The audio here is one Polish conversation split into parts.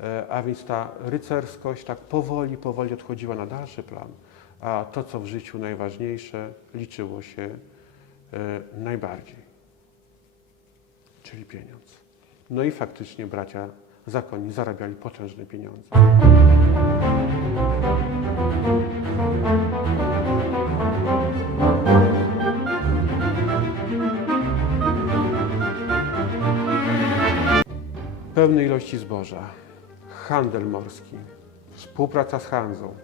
E, A więc ta rycerskość tak powoli, powoli odchodziła na dalszy plan, a to, co w życiu najważniejsze, liczyło się e, najbardziej, czyli pieniądz. No i faktycznie bracia zakonni zarabiali potężne pieniądze. Pełnej ilości zboża, handel morski, współpraca z Hanzą,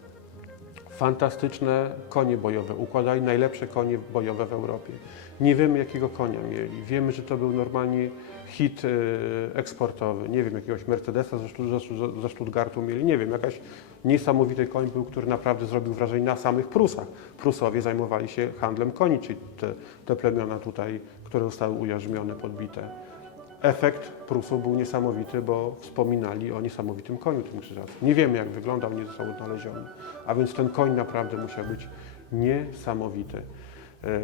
fantastyczne konie bojowe, układali najlepsze konie bojowe w Europie. Nie wiemy jakiego konia mieli, wiemy, że to był normalnie hit e, eksportowy, nie wiem, jakiegoś Mercedesa ze, Stuttgartu mieli, nie wiem, jakaś niesamowity koń był, który naprawdę zrobił wrażenie na samych Prusach. Prusowie zajmowali się handlem koni, czyli te, te plemiona tutaj, które zostały ujarzmione, podbite. Efekt Prusów był niesamowity, bo wspominali o niesamowitym koniu tym krzyżackim. Nie wiemy, jak wyglądał, nie został odnaleziony. A więc ten koń naprawdę musiał być niesamowity. E,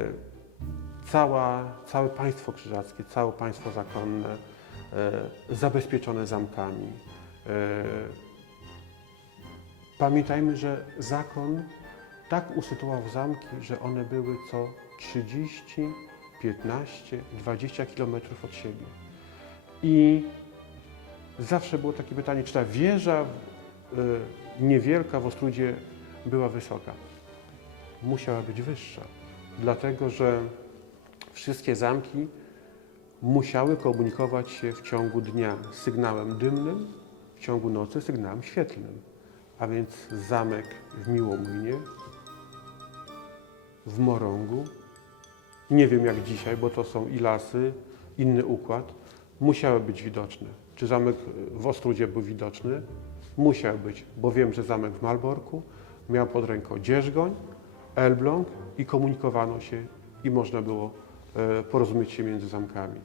Cała, całe państwo krzyżackie, całe państwo zakonne, e, zabezpieczone zamkami. E, Pamiętajmy, że zakon tak usytuował zamki, że one były co 30, 15, 20 kilometrów od siebie. I zawsze było takie pytanie, czy ta wieża y, niewielka w Ostrudzie była wysoka? Musiała być wyższa, dlatego że wszystkie zamki musiały komunikować się w ciągu dnia sygnałem dymnym, w ciągu nocy sygnałem świetlnym. A więc zamek w Miłomłynie, w Morągu, nie wiem jak dzisiaj, bo to są i lasy, inny układ, musiały być widoczne. Czy zamek w Ostrudzie był widoczny? Musiał być, bo wiem, że zamek w Malborku miał pod ręką Dzierżgoń, Elbląg i komunikowano się i można było e, porozumieć się między zamkami.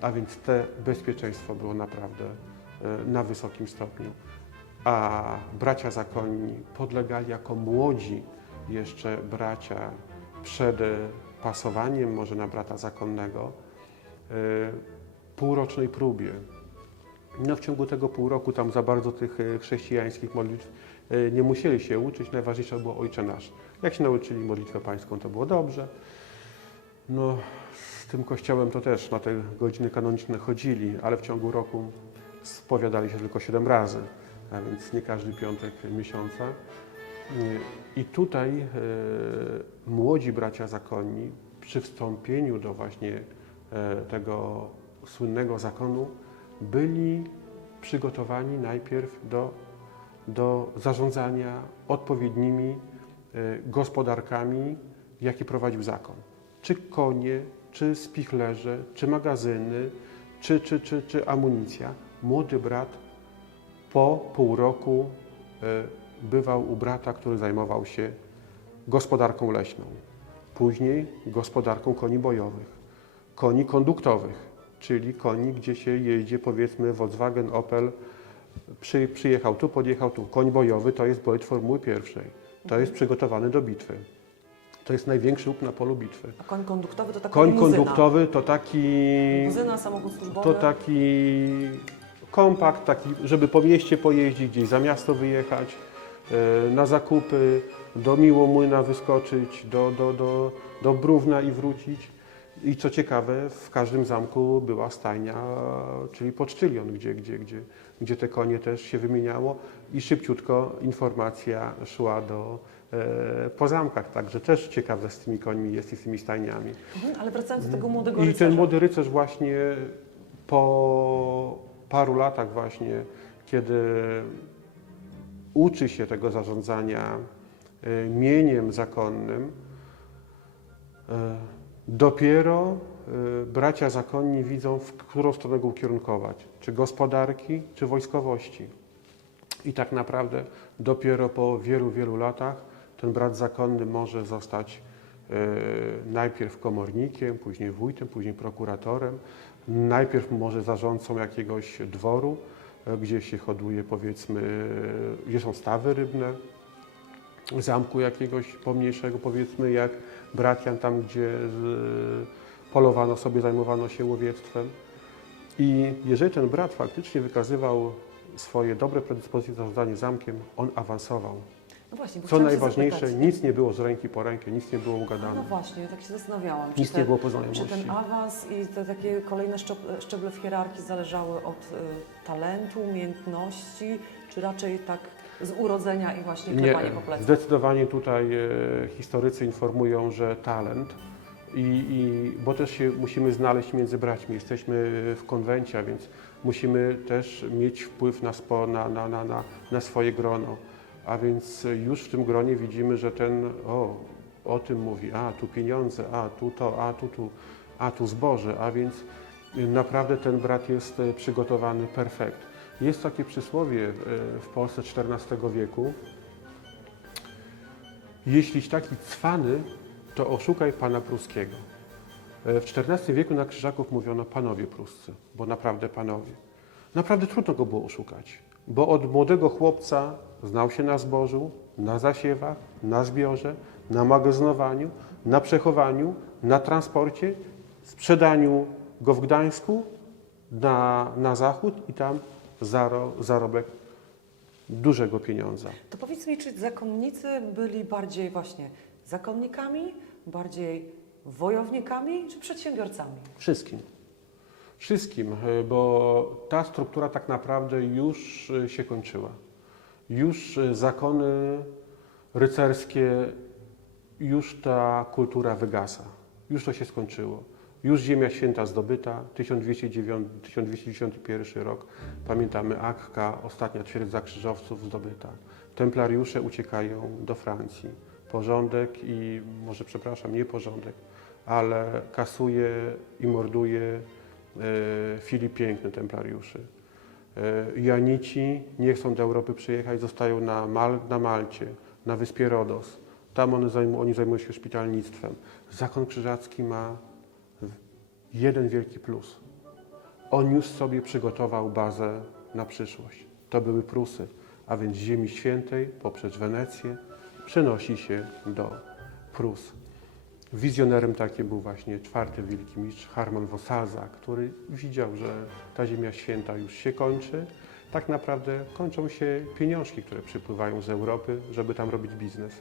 A więc te bezpieczeństwo było naprawdę e, na wysokim stopniu. A bracia zakonni podlegali jako młodzi jeszcze bracia przed pasowaniem może na brata zakonnego e, półrocznej próbie. No w ciągu tego pół roku tam za bardzo tych e, chrześcijańskich modlitw e, nie musieli się uczyć, najważniejsze było Ojcze Nasz. Jak się nauczyli modlitwę pańską, to było dobrze. No z tym kościołem to też na te godziny kanoniczne chodzili, ale w ciągu roku spowiadali się tylko siedem razy, a więc nie każdy piątek miesiąca. I tutaj e, młodzi bracia zakonni przy wstąpieniu do właśnie e, tego słynnego zakonu byli przygotowani najpierw do, do zarządzania odpowiednimi e, gospodarkami, jakie prowadził zakon. Czy konie, czy spichlerze, czy magazyny, czy, czy, czy, czy amunicja. Młody brat po pół roku e, bywał u brata, który zajmował się gospodarką leśną. Później gospodarką koni bojowych, koni konduktowych, czyli koni, gdzie się jeździ, powiedzmy Volkswagen, Opel, przy, przyjechał tu, podjechał tu. Koń bojowy to jest bolid Formuły pierwszej. To jest przygotowany do bitwy. To jest największy łuk na polu bitwy. A koń konduktowy to taka Koń limuzyna. konduktowy to taki Limuzyna, samochód służbowy. to taki kompakt, taki, żeby po mieście pojeździć, gdzieś za miasto wyjechać, e, na zakupy, do Miłomłyna wyskoczyć, do, do, do, do Brówna i wrócić. I co ciekawe, w każdym zamku była stajnia, czyli pocztylion, gdzie, gdzie, gdzie, gdzie te konie też się wymieniało i szybciutko informacja szła do, e, po zamkach. Także też ciekawe z tymi końmi jest i z tymi stajniami. Mhm, ale wracając do tego młodego I rycerza. ten młody rycerz właśnie po paru latach właśnie, kiedy uczy się tego zarządzania e, mieniem zakonnym, e, dopiero e, bracia zakonni widzą, w którą stronę go ukierunkować, czy gospodarki, czy wojskowości. I tak naprawdę dopiero po wielu, wielu latach ten brat zakonny może zostać e, najpierw komornikiem, później wójtem, później prokuratorem, najpierw może zarządcą jakiegoś dworu, e, gdzie się hoduje powiedzmy, gdzie są stawy rybne, zamku jakiegoś pomniejszego powiedzmy jak Bratian, tam gdzie e, polowano sobie, zajmowano się łowiectwem. I jeżeli ten brat faktycznie wykazywał swoje dobre predyspozycje do zarządzania zamkiem, on awansował. No właśnie, Co najważniejsze, nic nie było z ręki po rękę, nic nie było No ugadane. właśnie, tak się zastanawiałam. Czy Nic te- nie było po Czy ten awans i te takie kolejne szczeble w hierarchii zależały od y, talentu, umiejętności, czy raczej tak z urodzenia i właśnie Nie, klepanie po plecach? zdecydowanie tutaj e, historycy informują, że talent i, i bo też się musimy znaleźć między braćmi. Jesteśmy w konwencie, a więc musimy też mieć wpływ na, spo, na, na, na, na, na swoje grono. A więc już w tym gronie widzimy, że ten o, o tym mówi, a tu pieniądze, a tu to, a tu tu, a tu zboże, a więc naprawdę ten brat jest e, przygotowany perfekt. Jest takie przysłowie e, w Polsce XIV wieku, jeśliś taki cwany, to oszukaj pana pruskiego. E, W XIV wieku na Krzyżaków mówiono panowie pruscy, bo naprawdę panowie. Naprawdę trudno go było oszukać, bo od młodego chłopca znał się na zbożu, na zasiewach, na zbiorze, na magazynowaniu, na przechowaniu, na transporcie, sprzedaniu go w Gdańsku na, na zachód i tam zaro, zarobek dużego pieniądza. To powiedz mi, czy zakonnicy byli bardziej właśnie zakonnikami, bardziej wojownikami, czy przedsiębiorcami? Wszystkim. Wszystkim, e, bo ta struktura tak naprawdę już e, się kończyła. Już e, zakony rycerskie, już ta kultura wygasa. Już to się skończyło. Już Ziemia Święta zdobyta, 1209, 1291 rok, pamiętamy Akka, ostatnia twierdza krzyżowców zdobyta. Templariusze uciekają do Francji. Porządek i, może przepraszam, nie porządek, ale kasuje i morduje e, Filip Piękny templariuszy. E, Janici nie chcą do Europy przyjechać, zostają na, Mal, na Malcie, na wyspie Rodos. Tam one zajmu, oni zajmują się szpitalnictwem. Zakon krzyżacki ma jeden wielki plus. On już sobie przygotował bazę na przyszłość. To były Prusy, a więc z Ziemi Świętej poprzez Wenecję przenosi się do Prus. Wizjonerem takim był właśnie czwarty wielki mistrz Harman Vosaza, który widział, że ta Ziemia Święta już się kończy. Tak naprawdę kończą się pieniążki, które przypływają z Europy, żeby tam robić biznes.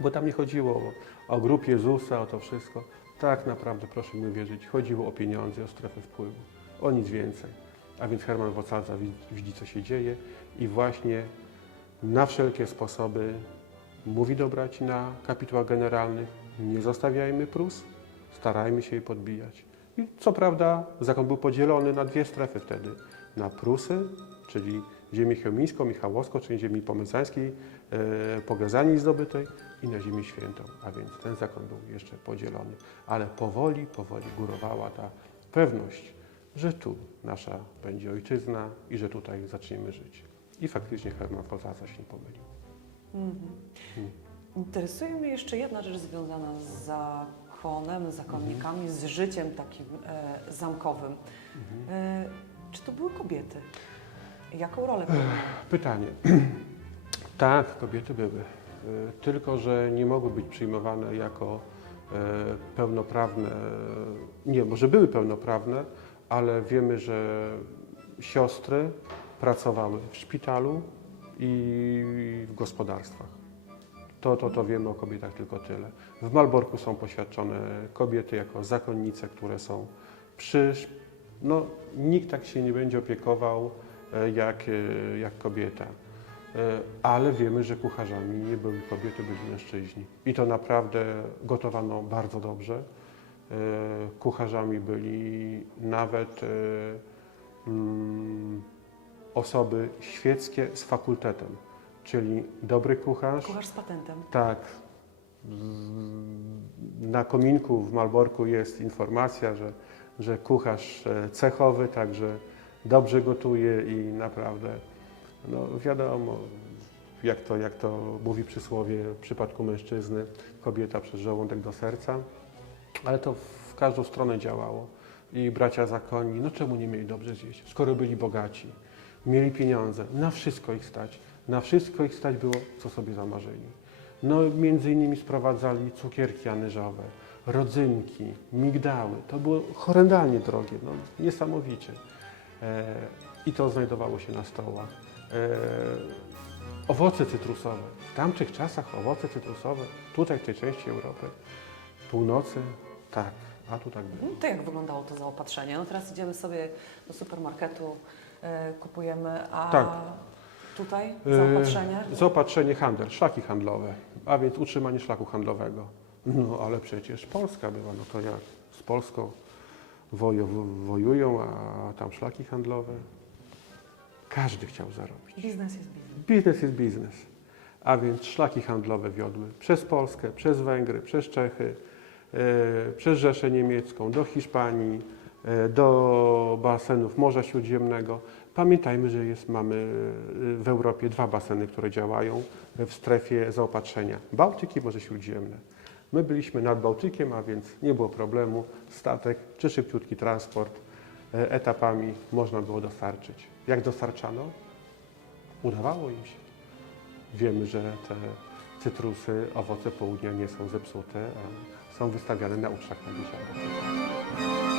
Bo tam nie chodziło o, o grupę Jezusa, o to wszystko. Tak naprawdę, proszę mi wierzyć, chodziło o pieniądze, o strefę wpływu, o nic więcej. A więc Herman widzi, widzi, co się dzieje i właśnie na wszelkie sposoby mówi do braci na kapitułach generalnych, nie zostawiajmy Prus, starajmy się je podbijać. I co prawda zakon był podzielony na dwie strefy wtedy. Na Prusy, czyli ziemię chełmińską, Michałowską, czyli ziemi pomycańskiej, e, Pogazani zdobytej i na ziemię świętą. A więc ten zakon był jeszcze podzielony. Ale powoli, powoli górowała ta pewność, że tu nasza będzie ojczyzna i że tutaj zaczniemy żyć. I faktycznie Herman Fozaza się nie pomylił. Mhm. Interesuje mnie jeszcze jedna rzecz związana z zakonem, zakonnikami, z życiem takim e, zamkowym. E, czy to były kobiety? Jaką rolę pełniły? Pytanie. tak, kobiety były. Y, Tylko, że nie mogły być przyjmowane jako e, pełnoprawne. Nie, może były pełnoprawne, ale wiemy, że siostry pracowały w szpitalu i w gospodarstwach. To, to, to wiemy o kobietach tylko tyle. W Malborku są poświadczone kobiety jako zakonnice, które są przy... No, nikt tak się nie będzie opiekował e, jak, e, jak kobieta. E, Ale wiemy, że kucharzami nie były kobiety, byli mężczyźni. I to naprawdę gotowano bardzo dobrze. E, Kucharzami byli nawet e, mm, osoby świeckie z fakultetem, czyli dobry kucharz, Kucharz z patentem. tak. Na kominku w Malborku jest informacja, że, że kucharz cechowy, także dobrze gotuje i naprawdę, no wiadomo, jak to, jak to mówi przysłowie w przypadku mężczyzny, kobieta przez żołądek do serca, ale to w każdą stronę działało. I bracia zakonni, no czemu nie mieli dobrze zjeść, skoro byli bogaci, mieli pieniądze, na wszystko ich stać, na wszystko ich stać było, co sobie zamarzyli. No między innymi sprowadzali cukierki anyżowe, rodzynki, migdały. To było horrendalnie drogie, no niesamowicie. E, i to znajdowało się na stołach. E, owoce cytrusowe. W tamtych czasach owoce cytrusowe, tutaj w tej części Europy, północy, tak, a tu tak było. No to jak wyglądało to zaopatrzenie? No teraz idziemy sobie do supermarketu, e, kupujemy, a Tak. tutaj E, zaopatrzenie? Zaopatrzenie handel, szlaki handlowe, a więc utrzymanie szlaku handlowego. No ale przecież Polska była, no to jak z Polską wojują, a tam szlaki handlowe. Każdy chciał zarobić. Biznes jest biznes. Biznes jest biznes. A więc szlaki handlowe wiodły przez Polskę, przez Węgry, przez Czechy, e, przez Rzeszę Niemiecką, do Hiszpanii, e, do basenów Morza Śródziemnego. Pamiętajmy, że jest, mamy e, w Europie dwa baseny, które działają w strefie zaopatrzenia. Bałtyk i Morze Śródziemne. My byliśmy nad Bałtykiem, a więc nie było problemu. Statek czy szybciutki transport etapami można było dostarczyć. Jak dostarczano? Udawało im się. Wiemy, że te cytrusy, owoce południa nie są zepsute, a są wystawiane na ucztach na biesiadach.